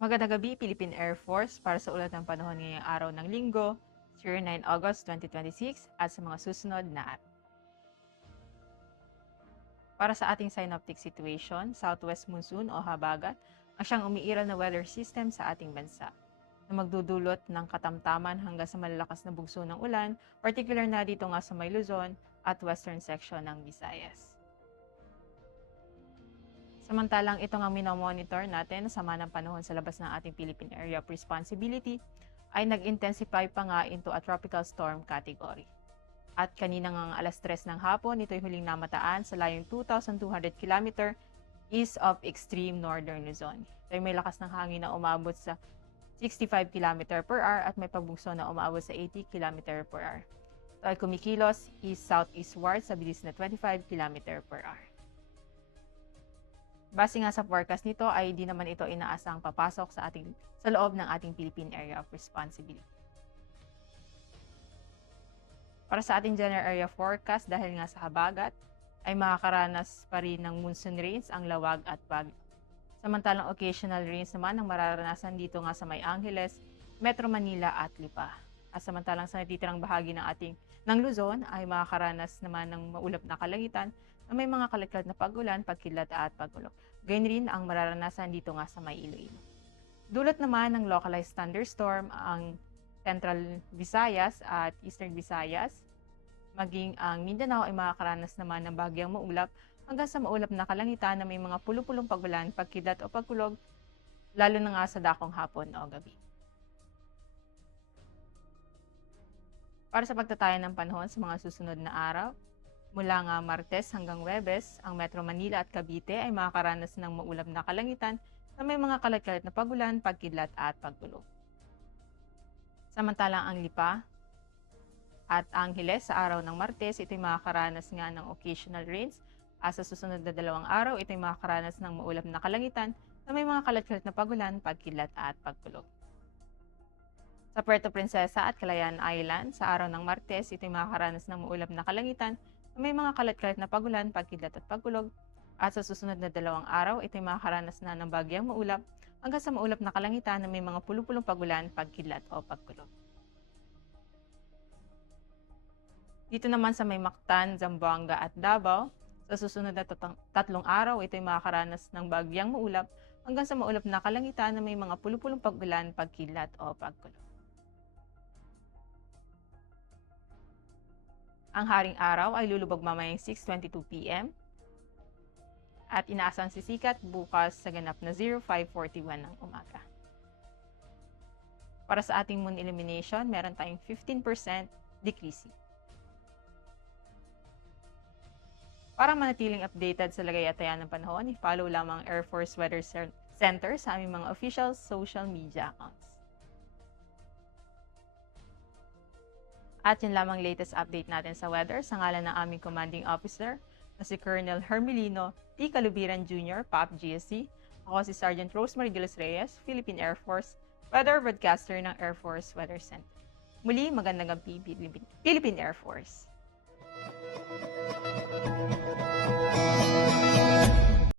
Magandang gabi, Philippine Air Force, para sa ulat ng panahon ngayong araw ng Linggo, 9 August 2026 at sa mga susunod na araw. Para sa ating synoptic situation, southwest monsoon o habagat ang siyang umiiral na weather system sa ating bansa na magdudulot ng katamtaman hanggang sa malalakas na bugso ng ulan, particular na dito nga sa may Luzon at western section ng Visayas. Samantalang ito nga minomonitor natin sama ng panahon sa labas ng ating Philippine Area of Responsibility ay nag-intensify pa nga into a tropical storm category. At kanina nga alas 3 ng hapon, ito'y huling namataan sa layong 2,200 km east of extreme northern Luzon. Ito'y may lakas ng hangin na umabot sa 65 km per hour at may pagbugso na umabot sa 80 km per hour. Ito ay kumikilos east-southeastward sa bilis na 25 km per hour. Base nga sa forecast nito ay di naman ito inaasang papasok sa loob ng ating Philippine Area of Responsibility. Para sa ating general area forecast, dahil nga sa habagat, ay makakaranas pa rin ng monsoon rains ang Lawag at Baguio. Samantalang occasional rains naman ang mararanasan dito nga sa May Angeles, Metro Manila at Lipa. At samantalang sa natitirang bahagi ng Luzon ay makakaranas naman ng maulap na kalangitan na may mga kaliklat na pag-ulan, pagkidlat at pag-ulok. Gayun rin ang mararanasan dito nga sa may Iloilo. Dulot naman ng localized thunderstorm ang Central Visayas at Eastern Visayas. Maging ang Mindanao ay makakaranas naman ng bahagyang maulap hanggang sa maulap na kalangitan na may mga pulong-pulong pag-ulan, pagkidlat o pagkulog, lalo na nga sa dakong hapon o gabi. Para sa pagtatayan ng panahon sa mga susunod na araw, mula nga Martes hanggang Huwebes, ang Metro Manila at Cavite ay makakaranas ng maulap na kalangitan na may mga kalat-kalat na pag-ulan, pagkidlat at pagkulog. Samantalang ang Lipa at Angeles sa araw ng Martes, ito'y makakaranas nga ng occasional rains. At sa susunod na 2 araw, ito'y makakaranas ng maulap na kalangitan na may mga kalat-kalat na pag-ulan, pagkidlat at pagkulog. Sa Puerto Princesa at Calayan Island, sa araw ng Martes, ito'y makakaranas ng maulap na kalangitan na may mga kalat-kalat na pag-ulan, pagkidlat at pagkulog. At sa susunod na 2 araw, ito'y makakaranas na ng bagyang maulap hanggang sa maulap na kalangitan na may mga pulong-pulong pag-ulan, pagkidlat o pagkulog. Dito naman sa may Mactan, Zamboanga at Davao, sa susunod na 3 araw, ito'y makakaranas ng bagyang maulap hanggang sa maulap na kalangitan na may mga pulong-pulong pag-ulan, pagkidlat o pagkulog. Ang haring araw ay lulubog mamayang 6:22 p.m. at inaasang sisikat bukas sa ganap na 05:41 ng umaga. Para sa ating moon illumination, meron tayong 15% decreasing. Para manatiling updated sa lagay at taya ng panahon, i-follow lamang Air Force Weather Center sa aming mga official social media accounts. At yun lamang latest update natin sa weather sa ngalan ng aming commanding officer na si Colonel Hermelino T. Calubiran Jr., PAP GSC. Ako si Sergeant Rosemary de los Reyes, Philippine Air Force, weather broadcaster ng Air Force Weather Center. Muli, magandang gabi, Philippine Air Force.